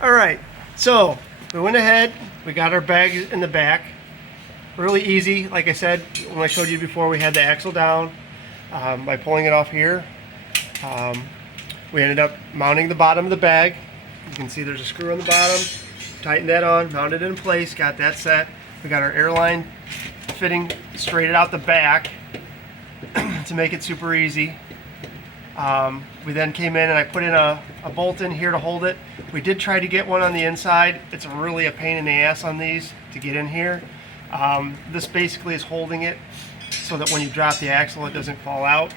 All right, so we went ahead, we got our bag in the back. Really easy, like I said, when I showed you before, we had the axle down by pulling it off here. We ended up mounting the bottom of the bag. You can see there's a screw on the bottom. Tightened that on, mounted it in place, got that set. We got our airline fitting straighted out the back to make it super easy. We then came in and I put in a bolt in here to hold it. We did try to get one on the inside. It's really a pain in the ass on these to get in here. This basically is holding it so that when you drop the axle it doesn't fall out.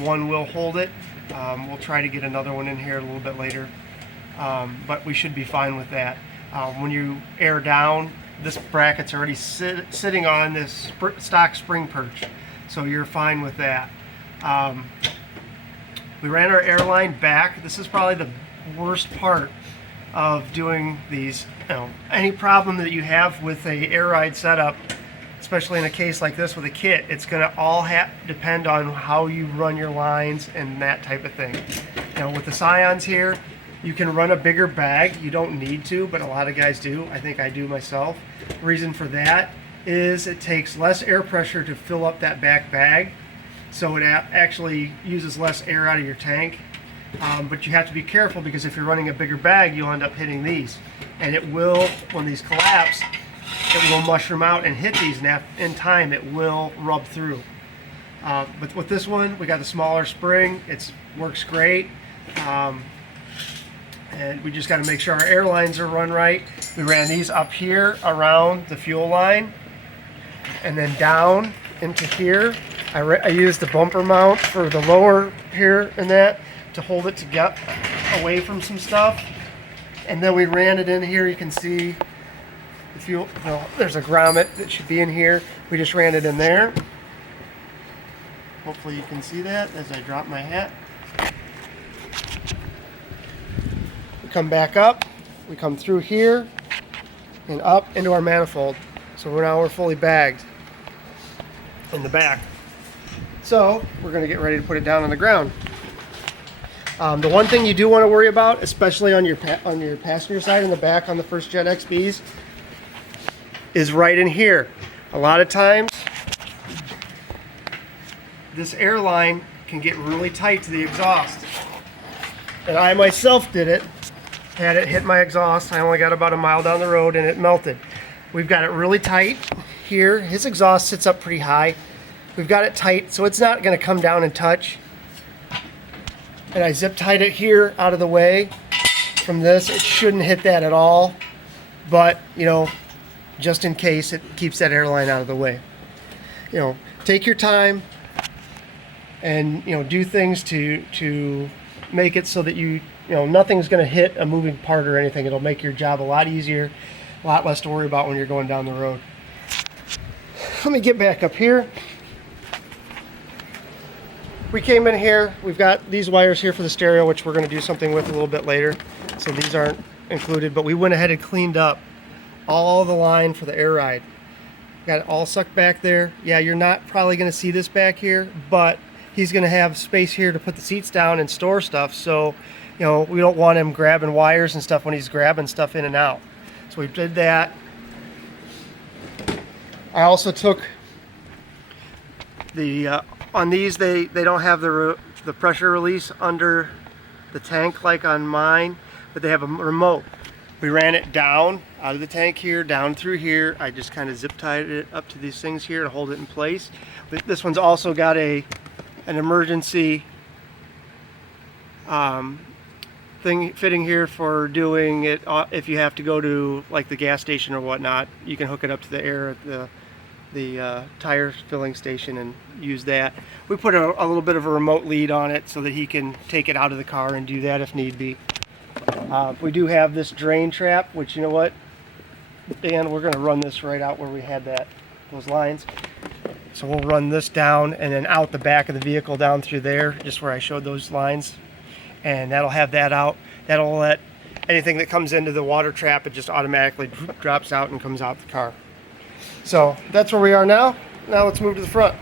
One will hold it. We'll try to get another one in here a little bit later, but we should be fine with that. When you air down, this bracket's already sitting on this stock spring perch, so you're fine with that. We ran our airline back. This is probably the worst part of doing these. Any problem that you have with a air ride setup, especially in a case like this with a kit, it's going to all depend on how you run your lines and that type of thing. With the Scions here, you can run a bigger bag. You don't need to, but a lot of guys do. I think I do myself. The reason for that is it takes less air pressure to fill up that back bag, so it actually uses less air out of your tank. But you have to be careful, because if you're running a bigger bag, you'll end up hitting these, and it will, when these collapse, it will mushroom out and hit these, and in time it will rub through. But with this one, we got the smaller spring. It works great. And we just got to make sure our airlines are run right. We ran these up here around the fuel line and then down into here. I used the bumper mount for the lower here and that to hold it to get away from some stuff. And then we ran it in here. You can see the fuel. There's a grommet that should be in here. We just ran it in there. Hopefully you can see that as I drop my hat. We come back up, we come through here and up into our manifold. So now we're fully bagged in the back. So we're going to get ready to put it down on the ground. The one thing you do want to worry about, especially on your passenger side in the back on the First Jet XBs, is right in here. A lot of times this airline can get really tight to the exhaust. And I myself did it. Had it hit my exhaust. I only got about a mile down the road and it melted. We've got it really tight here. His exhaust sits up pretty high. We've got it tight so it's not going to come down and touch. And I zip tied it here out of the way from this. It shouldn't hit that at all, but just in case, it keeps that airline out of the way. Take your time and do things to make it so that nothing's going to hit a moving part or anything. It'll make your job a lot easier, a lot less to worry about when you're going down the road. Let me get back up here. We came in here, we've got these wires here for the stereo, which we're going to do something with a little bit later, so these aren't included, but we went ahead and cleaned up all the line for the air ride. Got it all sucked back there. Yeah, you're not probably going to see this back here, but he's going to have space here to put the seats down and store stuff, so we don't want him grabbing wires and stuff when he's grabbing stuff in and out. So we did that. I also took the on these, they don't have the pressure release under the tank like on mine, but they have a remote. We ran it down out of the tank here, down through here. I just kind of zip tied it up to these things here to hold it in place. But this one's also got an emergency thing fitting here for doing it if you have to go to like the gas station or whatnot. You can hook it up to the air at the tire filling station and use that. We put a little bit of a remote lead on it so that he can take it out of the car and do that if need be. We do have this drain trap, which, you know what, Dan, we're going to run this right out where we had those lines. So we'll run this down and then out the back of the vehicle down through there, just where I showed those lines, and that'll have that out. That'll let anything that comes into the water trap, it just automatically drops out and comes out the car. So that's where we are now. Now let's move to the front.